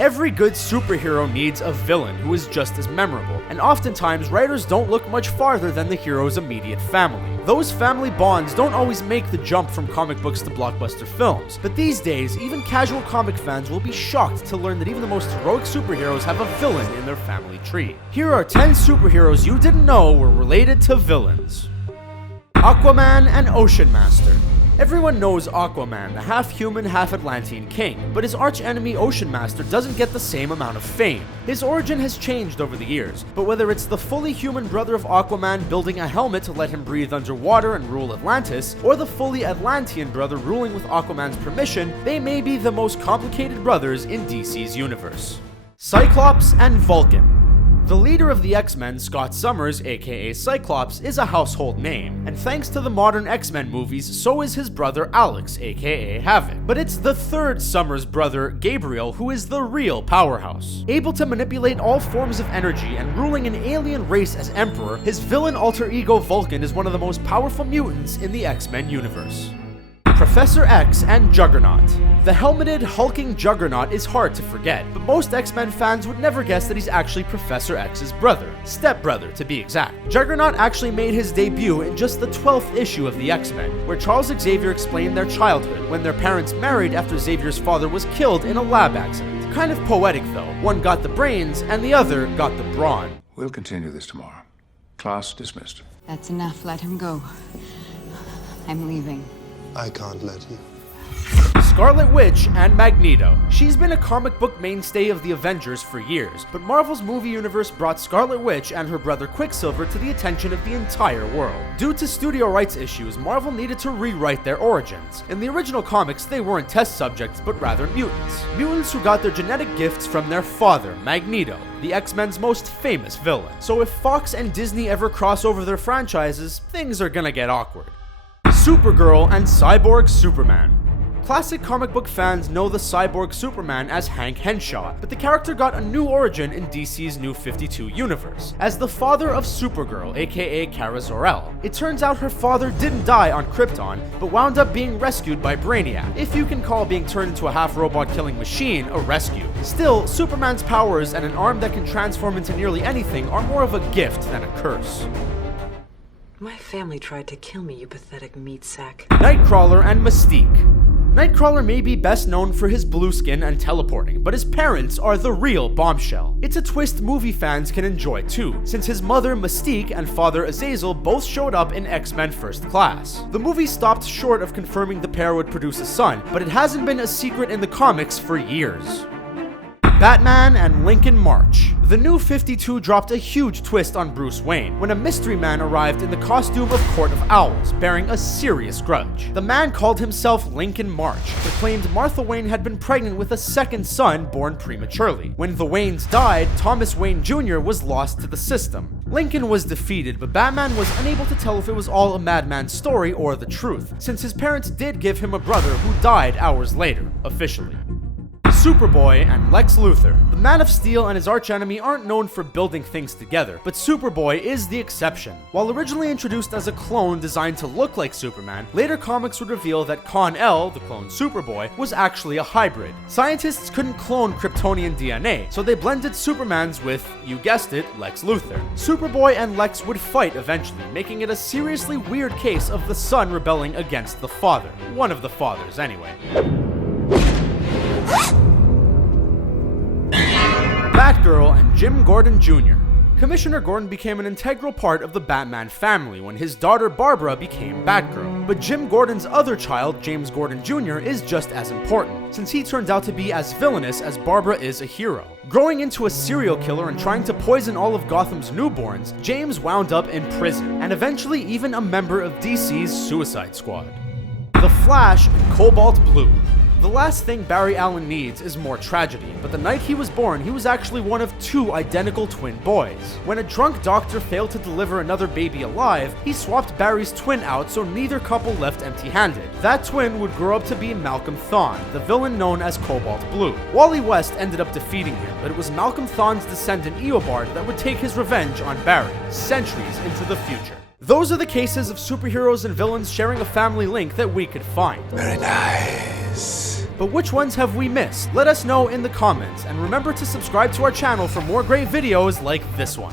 Every good superhero needs a villain who is just as memorable, and oftentimes writers don't look much farther than the hero's immediate family. Those family bonds don't always make the jump from comic books to blockbuster films, but these days, even casual comic fans will be shocked to learn that even the most heroic superheroes have a villain in their family tree. Here are 10 superheroes you didn't know were related to villains. Aquaman and Ocean Master. Everyone knows Aquaman, the half-human, half-Atlantean king, but his arch-enemy Ocean Master doesn't get the same amount of fame. His origin has changed over the years, but whether it's the fully human brother of Aquaman building a helmet to let him breathe underwater and rule Atlantis, or the fully Atlantean brother ruling with Aquaman's permission, they may be the most complicated brothers in DC's universe. Cyclops and Vulcan. The leader of the X-Men, Scott Summers, aka Cyclops, is a household name, and thanks to the modern X-Men movies, so is his brother Alex, aka Havoc. But it's the third Summers brother, Gabriel, who is the real powerhouse. Able to manipulate all forms of energy and ruling an alien race as Emperor, his villain alter ego Vulcan is one of the most powerful mutants in the X-Men universe. Professor X and Juggernaut. The helmeted, hulking Juggernaut is hard to forget, but most X-Men fans would never guess that he's actually Professor X's brother. Stepbrother, to be exact. Juggernaut actually made his debut in just the 12th issue of the X-Men, where Charles Xavier explained their childhood, when their parents married after Xavier's father was killed in a lab accident. Kind of poetic though. One got the brains, and the other got the brawn. We'll continue this tomorrow. Class dismissed. That's enough. Let him go. I'm leaving. I can't let you. Scarlet Witch and Magneto. She's been a comic book mainstay of the Avengers for years, but Marvel's movie universe brought Scarlet Witch and her brother Quicksilver to the attention of the entire world. Due to studio rights issues, Marvel needed to rewrite their origins. In the original comics, they weren't test subjects, but rather mutants. Mutants who got their genetic gifts from their father, Magneto, the X-Men's most famous villain. So if Fox and Disney ever cross over their franchises, things are gonna get awkward. Supergirl and Cyborg Superman. Classic comic book fans know the Cyborg Superman as Hank Henshaw, but the character got a new origin in DC's New 52 universe, as the father of Supergirl, aka Kara Zor-El. It turns out her father didn't die on Krypton, but wound up being rescued by Brainiac, if you can call being turned into a half-robot killing machine a rescue. Still, Superman's powers and an arm that can transform into nearly anything are more of a gift than a curse. My family tried to kill me, you pathetic meat sack. Nightcrawler and Mystique. Nightcrawler may be best known for his blue skin and teleporting, but his parents are the real bombshell. It's a twist movie fans can enjoy too, since his mother Mystique and father Azazel both showed up in X-Men First Class. The movie stopped short of confirming the pair would produce a son, but it hasn't been a secret in the comics for years. Batman and Lincoln March. The New 52 dropped a huge twist on Bruce Wayne when a mystery man arrived in the costume of Court of Owls, bearing a serious grudge. The man called himself Lincoln March, but claimed Martha Wayne had been pregnant with a second son born prematurely. When the Waynes died, Thomas Wayne Jr. was lost to the system. Lincoln was defeated, but Batman was unable to tell if it was all a madman's story or the truth, since his parents did give him a brother who died hours later, officially. Superboy and Lex Luthor. The Man of Steel and his archenemy aren't known for building things together, but Superboy is the exception. While originally introduced as a clone designed to look like Superman, later comics would reveal that Kon-El, the clone Superboy, was actually a hybrid. Scientists couldn't clone Kryptonian DNA, so they blended Superman's with, you guessed it, Lex Luthor. Superboy and Lex would fight eventually, making it a seriously weird case of the son rebelling against the father. One of the fathers, anyway. Batgirl and Jim Gordon Jr. Commissioner Gordon became an integral part of the Batman family when his daughter Barbara became Batgirl. But Jim Gordon's other child, James Gordon Jr., is just as important, since he turns out to be as villainous as Barbara is a hero. Growing into a serial killer and trying to poison all of Gotham's newborns, James wound up in prison, and eventually even a member of DC's Suicide Squad. The Flash and Cobalt Blue. The last thing Barry Allen needs is more tragedy, but the night he was born, he was actually one of two identical twin boys. When a drunk doctor failed to deliver another baby alive, he swapped Barry's twin out so neither couple left empty-handed. That twin would grow up to be Malcolm Thawne, the villain known as Cobalt Blue. Wally West ended up defeating him, but it was Malcolm Thawne's descendant Eobard that would take his revenge on Barry, centuries into the future. Those are the cases of superheroes and villains sharing a family link that we could find. Very nice. But which ones have we missed? Let us know in the comments, and remember to subscribe to our channel for more great videos like this one.